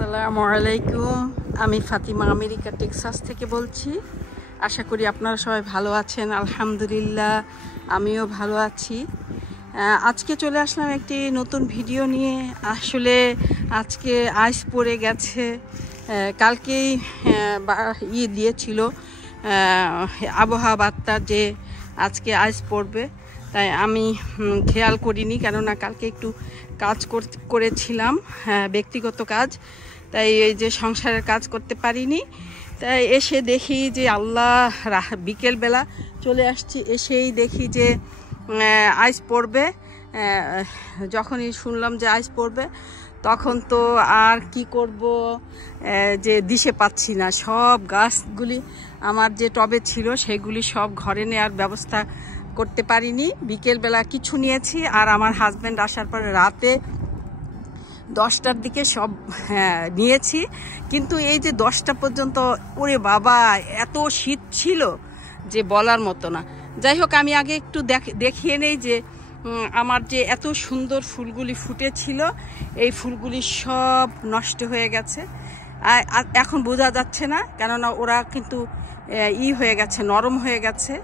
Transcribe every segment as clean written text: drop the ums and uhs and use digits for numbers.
আসসালামু আলাইকুম। আমি ফাতিমা আমেরিকা টেক্সাস থেকে বলছি। আশা করি আপনারা সবাই ভালো আছেন। আলহামদুলিল্লাহ আমিও ভালো আছি। আজকে চলে আসলাম একটি নতুন ভিডিও নিয়ে। আসলে আজকে আইস পড়ে গেছে। কালকেই দিয়েছিল আবহাওয়া বার্তা যে আজকে আইস পড়বে, তাই আমি খেয়াল করিনি, কেননা কালকে একটু কাজ করেছিলাম, ব্যক্তিগত কাজ, তাই এই যে সংসারের কাজ করতে পারিনি। তাই এসে দেখি যে আল্লাহ, বিকেলবেলা চলে আসছি, এসেই দেখি যে আইস পড়বে। যখনই শুনলাম যে আইস পড়বে তখন তো আর কি করব, যে দিশে পাচ্ছি না। সব গাছগুলি আমার যে টবে ছিল সেগুলি সব ঘরে নেওয়ার ব্যবস্থা করতে পারিনি। বিকেলবেলা কিছু নিয়েছি, আর আমার হাজব্যান্ড আসার পরে রাতে 10টার দিকে সব নিয়েছি। কিন্তু এই যে 10টা পর্যন্ত, ওরে বাবা, এত শীত ছিল যে বলার মতো না। যাই হোক, আমি আগে একটু দেখিয়ে নেই যে আমার যে এত সুন্দর ফুলগুলি ফুটেছিল, এই ফুলগুলি সব নষ্ট হয়ে গেছে। এখন বোঝা যাচ্ছে না, কেননা ওরা কিন্তু হয়ে গেছে, নরম হয়ে গেছে।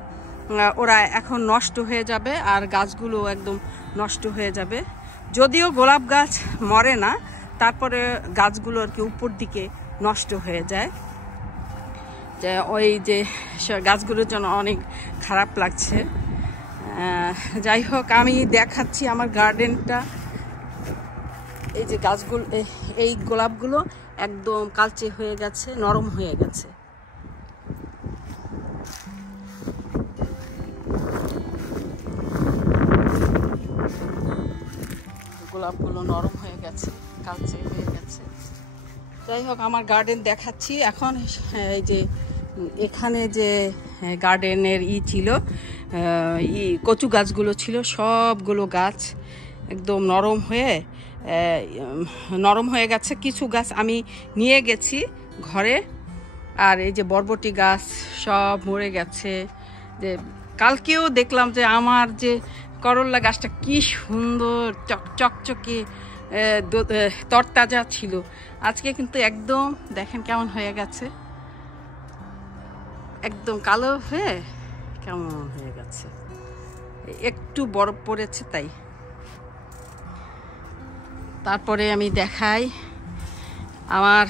ওরা এখন নষ্ট হয়ে যাবে, আর গাছগুলো একদম নষ্ট হয়ে যাবে। যদিও গোলাপ গাছ মরে না, তারপরে গাছগুলো আর কি উপর দিকে নষ্ট হয়ে যায়। যে ওই যে গাছগুলোর জন্য অনেক খারাপ লাগছে। যাই হোক, আমি দেখাচ্ছি আমার গার্ডেনটা। এই যে গাছগুলো, এই গোলাপগুলো একদম কালচে হয়ে গেছে, নরম হয়ে গেছে। গোলাপগুলো নরম হয়ে গেছে, কালচে হয়ে গেছে। যাই হোক, আমার গার্ডেন দেখাচ্ছি এখন। এই যে এখানে যে গার্ডেনের ছিল, কচু গাছগুলো ছিল, সবগুলো গাছ একদম নরম হয়ে গেছে। কিছু গাছ আমি নিয়ে গেছি ঘরে, আর এই যে বরবটি গাছ সব মরে গেছে। যে কালকেও দেখলাম যে আমার যে করল্লা গাছটা কি সুন্দর চকচকে তরতাজা ছিল, আজকে কিন্তু একদম দেখেন কেমন হয়ে গেছে, একদম কালো হয়ে কেমন হয়ে গেছে। একটু বরফ পড়েছে তাই। তারপরে আমি দেখাই আমার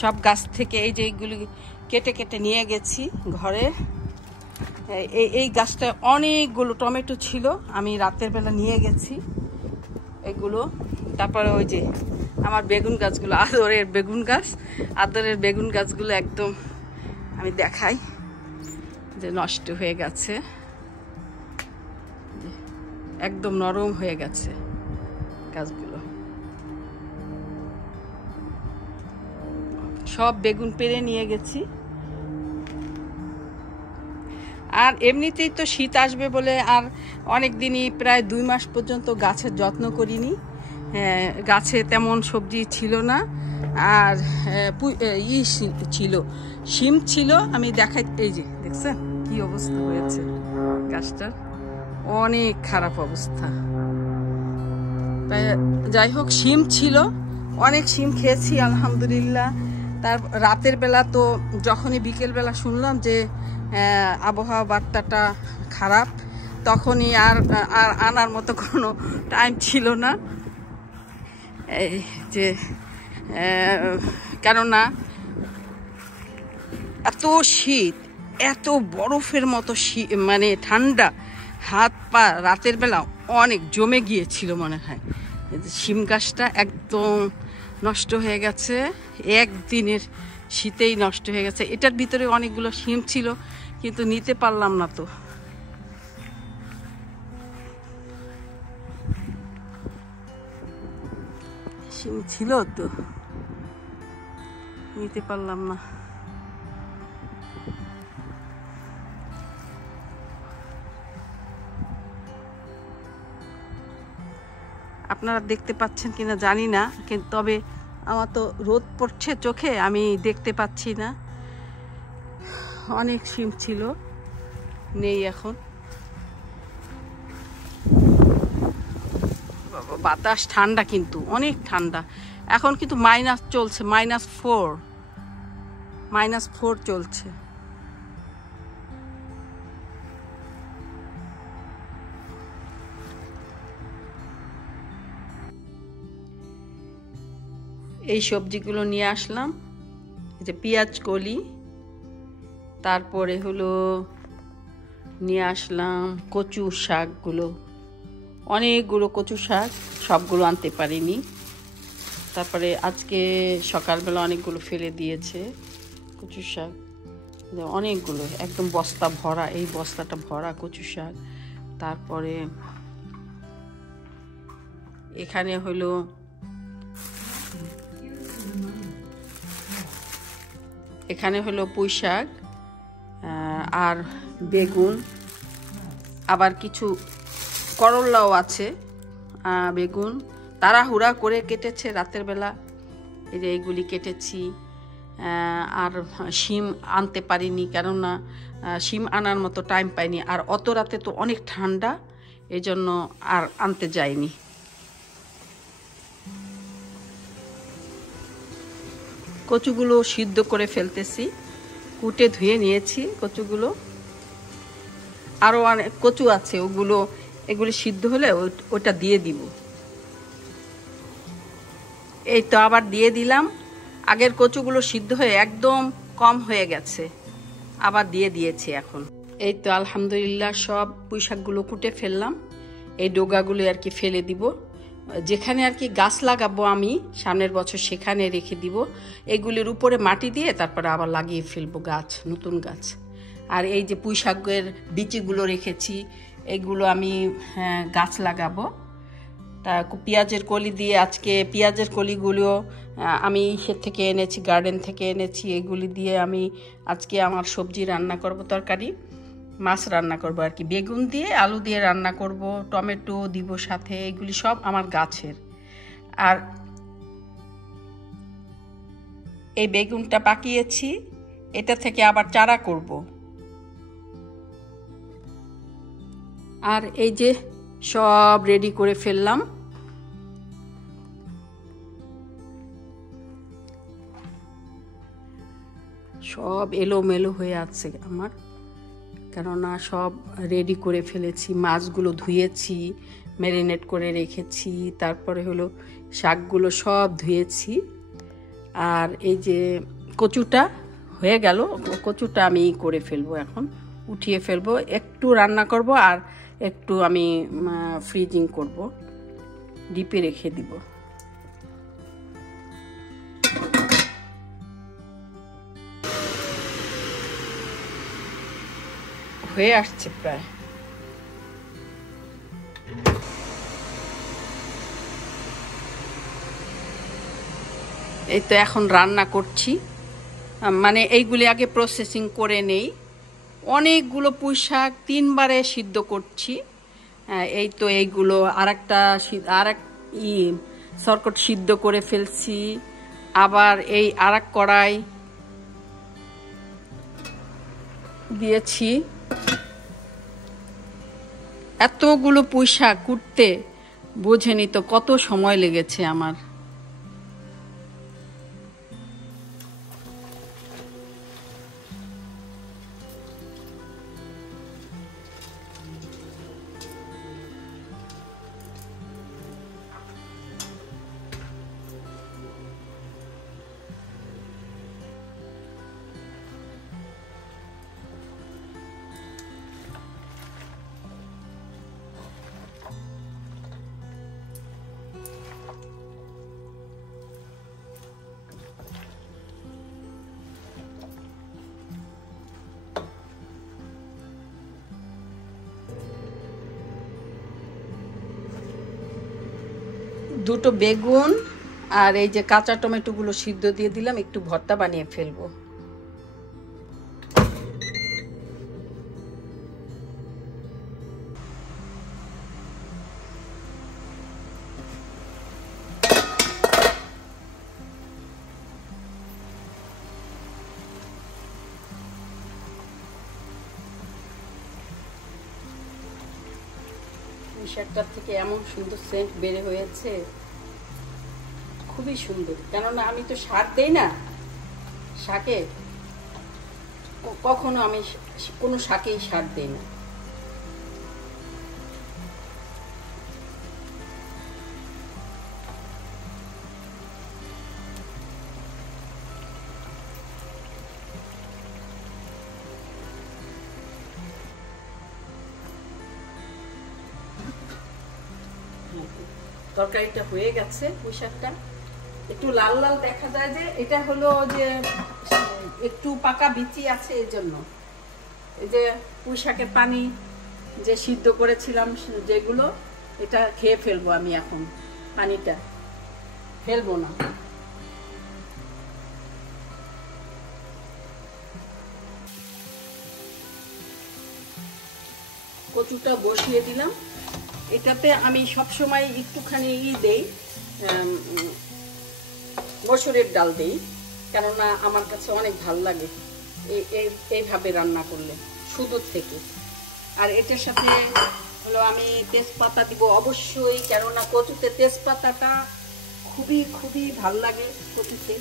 সব গাছ থেকে এই যে এইগুলি কেটে কেটে নিয়ে গেছি ঘরে। এই গাছটা অনেকগুলো টমেটো ছিল, আমি রাতের বেলা নিয়ে গেছি এগুলো। তারপরে ওই যে আমার বেগুন গাছগুলো, আদরের বেগুন গাছগুলো একদম আমি দেখাই যে নষ্ট হয়ে গেছে, একদম নরম হয়ে গেছে গাছগুলো। সব বেগুন পেড়ে নিয়ে গেছি। আর এমনিতেই তো শীত আসবে বলে আর অনেক দিনই, প্রায় 2 মাস পর্যন্ত গাছের যত্ন করিনি। গাছে তেমন সবজি ছিল না, আর ছিল, শিম ছিল। আমি দেখাই, এই যে দেখছেন কি অবস্থা হয়েছে গাছটার, অনেক খারাপ অবস্থা। তাই যাই হোক, শিম ছিল, অনেক শিম খেয়েছি আলহামদুলিল্লাহ। তার রাতের বেলা তো যখনই বিকেলবেলা শুনলাম যে আবহাওয়া বার্তাটা খারাপ, তখনই আর আনার মতো কোনো টাইম ছিল না। এই যে কেননা এত শীত, এত বরফের মতো মানে ঠান্ডা, হাত পা রাতের বেলা অনেক জমে গিয়েছিল মনে হয়। শিম গাছটা একদম নষ্ট হয়ে গেছে, একদিনের শীতেই নষ্ট হয়ে গেছে। এটার ভিতরে অনেকগুলো শিম ছিল, কিন্তু নিতে পারলাম না, তো শিম ছিল তো নিতে পারলাম না। আপনারা দেখতে পাচ্ছেন কিনা জানি না, কিন্তু তবে আমার তো রোদ পড়ছে চোখে, আমি দেখতে পাচ্ছি না। অনেক শিম ছিল, নেই এখন। বাতাস ঠান্ডা, কিন্তু অনেক ঠান্ডা, এখন কিন্তু মাইনাস চলছে, -4 চলছে। এই সবজিগুলো নিয়ে আসলাম, এই যে পেঁয়াজ কলি, তারপরে হলো নিয়ে আসলাম কচু শাকগুলো, অনেকগুলো কচু শাক, সবগুলো আনতে পারিনি। তারপরে আজকে সকালবেলা অনেকগুলো ফেলে দিয়েছে কচু শাক, অনেকগুলো, একদম বস্তা ভরা, এই বস্তাটা ভরা কচু শাক। তারপরে এখানে হলো পুঁই শাক আর বেগুন, আবার কিছু করলাও আছে। বেগুন তাড়াহুড়া করে কেটেছে রাতের বেলা, এই যে এইগুলি কেটেছি। আর শিম আনতে পারিনি, কেননা শিম আনার মতো টাইম পাইনি, আর অত রাতে তো অনেক ঠান্ডা, এই জন্য আর আনতে যাইনি। কচুগুলো সিদ্ধ করে ফেলতেছি, কুটে ধুয়ে নিয়েছি কচুগুলো। আরও অনেক কচু আছে, এগুলো সিদ্ধ হলে ওটা দিয়ে দিব। এই তো আবার দিয়ে দিলাম, আগের কচুগুলো সিদ্ধ হয়ে একদম কম হয়ে গেছে, আবার দিয়ে দিয়েছি এখন। এই তো আলহামদুলিল্লাহ সব পুঁই শাকগুলো কুটে ফেললাম, এই ডোগাগুলো আর কি ফেলে দিব। যেখানে আর কি গাছ লাগাবো আমি সামনের বছর, সেখানে রেখে দিব। এগুলির উপরে মাটি দিয়ে তারপরে আবার লাগিয়ে ফেলবো গাছ, নতুন গাছ। আর এই যে পুঁই শাকের বিচিগুলো রেখেছি, এগুলো আমি গাছ লাগাবো। তা পেঁয়াজের কলি দিয়ে, আজকে পেঁয়াজের কলিগুলো আমি ইসের থেকে এনেছি, গার্ডেন থেকে এনেছি। এগুলি দিয়ে আমি আজকে আমার সবজি রান্না করব, তরকারি মাছ রান্না করব আর কি, বেগুন দিয়ে আলু দিয়ে রান্না করব, টমেটো দিব সাথে। এগুলি সব আমার গাছের। আর এই বেগুনটা পাকিয়েছি, এটা থেকে আবার চারা করব। আর এই যে সব রেডি করে ফেললাম। সব এলোমেলো হয়ে আছে আমার, কেননা সব রেডি করে ফেলেছি। মাছগুলো ধুয়েছি, ম্যারিনেট করে রেখেছি, তারপরে হলো শাকগুলো সব ধুয়েছি। আর এই যে কচুটা হয়ে গেল, কচুটা আমি করে ফেলবো, এখন উঠিয়ে ফেলবো। একটু রান্না করব আর একটু আমি ফ্রিজিং করব, ডিপে রেখে দিব। হয়ে আসছে প্রায়। এই তো এখন রান্না করছি, মানে এইগুলি আগে প্রসেসিং করে নেই। অনেকগুলো পুঁই শাক 3 বারে সিদ্ধ করছি। এই তো এইগুলো আরেক সরকট সিদ্ধ করে ফেলছি। আবার এই আরেক কড়াই দিয়েছি। এতগুলো পুঁই শাক কুটতে বোঝেনি তো কত সময় লেগেছে আমার। দুটো বেগুন আর এই যে কাঁচা টমেটোগুলো সিদ্ধ দিয়ে দিলাম, একটু ভর্তা বানিয়ে ফেলবো। শাকটার থেকে এমন সুন্দর সেন্ট বের হয়েছে, খুবই সুন্দর, কেননা আমি তো সার দেই না শাকে, কখনো আমি কোনো শাকেই সার দেই না। তরকারিটা হয়ে গেছে, পুঁই শাকটা একটু লাল লাল দেখা যায়, যে এটা হলো যে একটু পাকা বিচি আছে, এই জন্য। এই যে পুঁই শাকের পানি যে সিদ্ধ করেছিলাম যেগুলো, এটা খেয়ে ফেলবো আমি, এখন পানিটা ফেলবো না। কচুটা বসিয়ে দিলাম। এটাতে আমি সবসময় একটুখানি দেই, মসুরের ডাল দেই, কেননা আমার কাছে অনেক ভাল লাগে এইভাবে রান্না করলে শুধু থেকে। আর এটার সাথে হলো আমি তেজপাতা দিব অবশ্যই, কেননা কচুতে তেজপাতাটা খুবই খুবই ভাল লাগে। কচুতে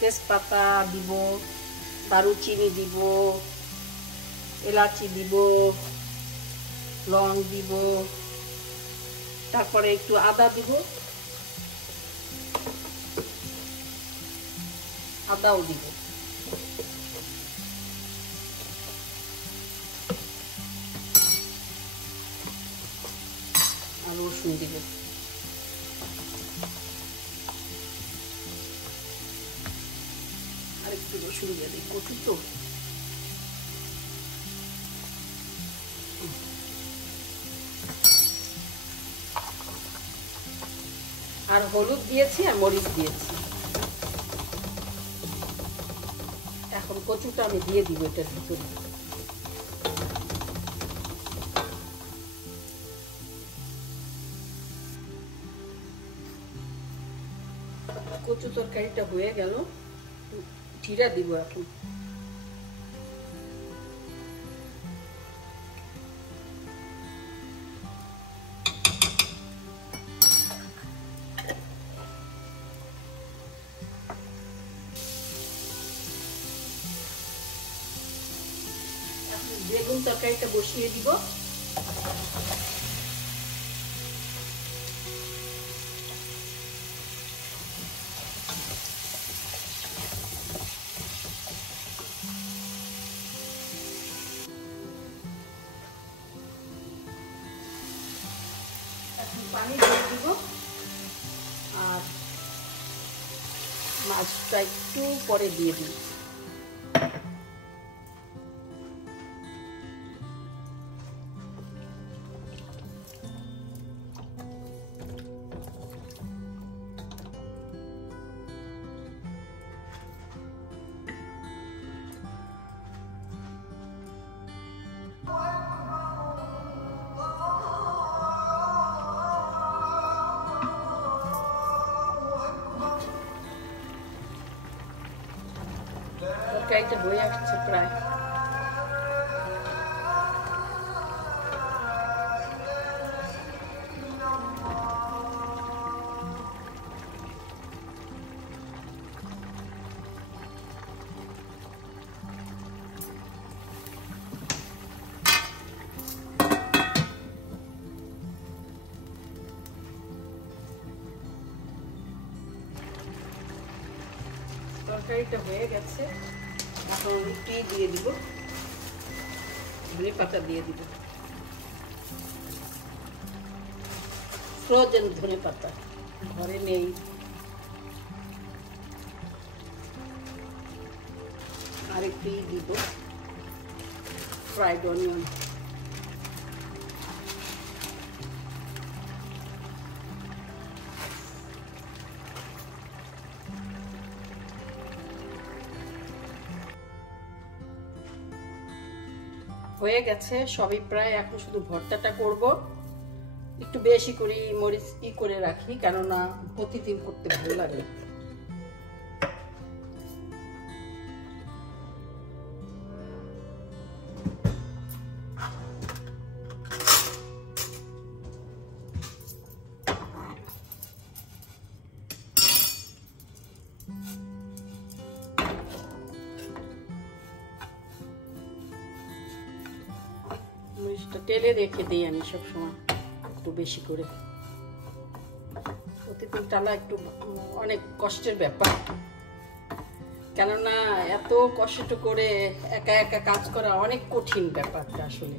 তেজপাতা দিব, দারুচিনি দিব, এলাচি দিব, লং দিব, তারপরে একটু আদা দিব, আদাও দিব, আর রসুন দিব। আর একটু রসুন দিয়ে দিই, কচু তো। আর হলুদ দিয়েছি আর মরিচ দিয়েছি। এখন কচুটা আমি দিয়ে দিব এটার ভিতরে। কচু তরকারিটা হয়ে গেল, জিরা দিব এখন। বেগুন তরকারিটা বসিয়ে দিব। এখন পানি দিয়ে দিব, আর মাছটা একটু পরে দিয়ে দিই। তরকারিটা হয়ে আসছে প্রায়। তরকারিটা হয়ে গেছে, এখন রুটি দিয়ে দিব, ধনে পাতা দিয়ে দিব, ফ্রোজেন ধনে পাতা, ঘরে নেই। আর একটু দিব ফ্রাইড অনিয়ন। হয়ে গেছে সবই প্রায়, এখন শুধু ভর্তাটা করব। একটু বেশি করে মরিচ করে রাখি, কেননা প্রতিদিন করতে ভালো লাগে। তেলে রেখে দিই আমি সবসময় একটু বেশি করে। প্রতিদিন টালা একটু অনেক কষ্টের ব্যাপার, কেননা এত কষ্ট করে একা একা কাজ করা অনেক কঠিন ব্যাপারটা আসলে।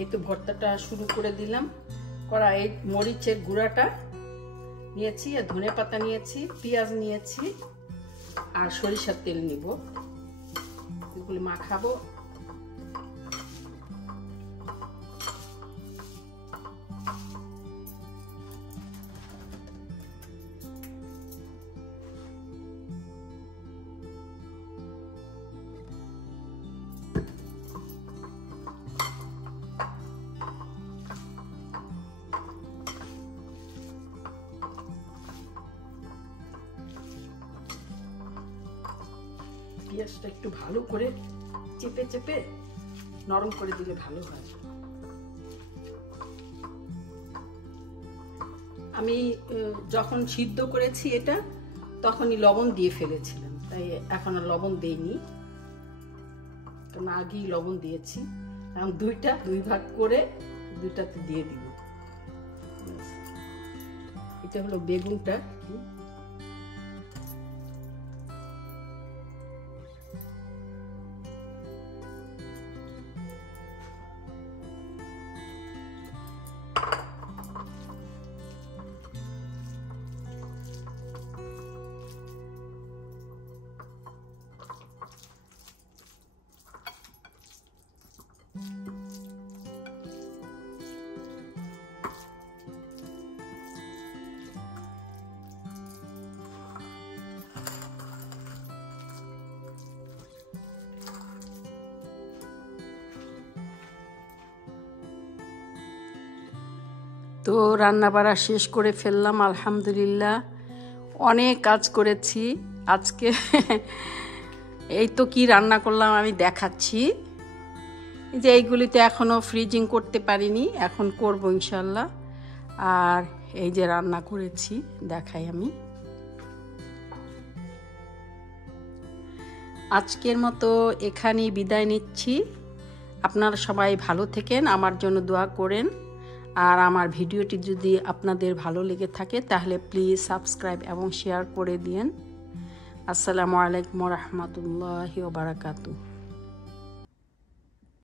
এই তো ভর্তাটা শুরু করে দিলাম। কড়াই মরিচের গুঁড়াটা নিয়েছি, আর ধনে পাতা নিয়েছি, পেঁয়াজ নিয়েছি, আর সরিষার তেল নিব, এগুলি মাখাবো। পেঁয়াজটা একটু ভালো করে চেপে চেপে নরম করে দিলে ভালো হয়। আমি যখন সিদ্ধ করেছি এটা তখনই লবণ দিয়ে ফেলেছিলাম, তাই এখন আর লবণ দেইনি, কারণ আগেই লবণ দিয়েছি। এখন দুই ভাগ করে দুইটাতে দিয়ে দিব। এটা হলো বেগুনটা। তো রান্না বাড়া শেষ করে ফেললাম আলহামদুলিল্লাহ। অনেক কাজ করেছি আজকে। এই তো কি রান্না করলাম আমি দেখাচ্ছি। যে এইগুলিতে এখনও ফ্রিজিং করতে পারিনি, এখন করব ইনশাল্লাহ। আর এই যে রান্না করেছি দেখাই আমি। আজকের মতো এখানেই বিদায় নিচ্ছি। আপনারা সবাই ভালো থাকেন, আমার জন্য দোয়া করেন। আর আমার ভিডিওটি যদি আপনাদের ভালো লেগে থাকে তাহলে প্লিজ সাবস্ক্রাইব এবং শেয়ার করে দিন। আসসালামু আলাইকুম ওয়া রাহমাতুল্লাহি ওয়া বারাকাতুহু।